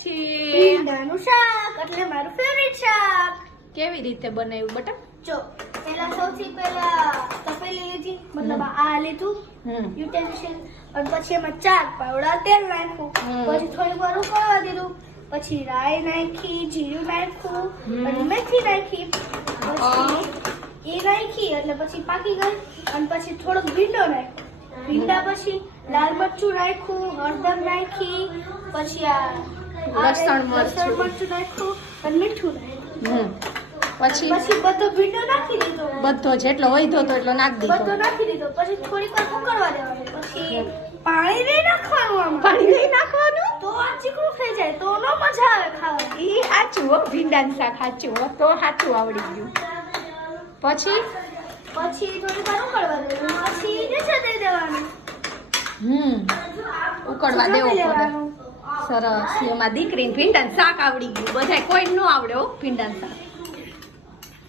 છે ભીંડાનું શાક એટલે મારું ફેવરિટ શાક. કેવી રીતે બનાવ્યું બટા? જો પહેલા સૌથી પહેલા તપેલી લીધી, મતલબ આ લીધું યુટેન્સિલ, અને પછી એમાં 4 પાવડા તેલ નાખ્યું, પછી થોડીક વાર ઉકળવા દીધું, પછી રાઈ નાખી, જીરું નાખ્યું અને મેથી નાખી, પછી એ નાખી એટલે પછી પાકી ગઈ, અને પછી થોડોક ભીંડો નાખ્યો. ભીંડા પછી લાલ મરચું નાખ્યું, હળદર નાખી, પછી આ લસણ મરચું મરચું નાખ્યું અને મીઠું નાખ્યું. પછી પછી બધો ભીંડો નાખી દીધો, બધો જેટલો વધ્યો તો એટલો નાખી બધો દીધો. નાખી દીધો. પછી થોડીક વાર ઉકળવા દેવાનું, પછી પાણી નહીં નાખવાનું આમાં. પાણી નહીં નાખવાનું? તો આ ચીકણું થઈ જાય, તો નો મજા આવે ખાવાની. ઈ સાચું હો, ભીંડાનું શાક સાચું હો, તો સાચું આવડી ગયું. પછી થોડીક વાર ઉકળવા દેવાનું, પછી નીચે દઈ દેવાનું. ઉકળવા દેવો પડે. સરસ. એમાં દીકરીને ભીંડાનું શાક આવડી ગયું. બધાય કોઈ ન આવડે હો ભીંડાનું શાક.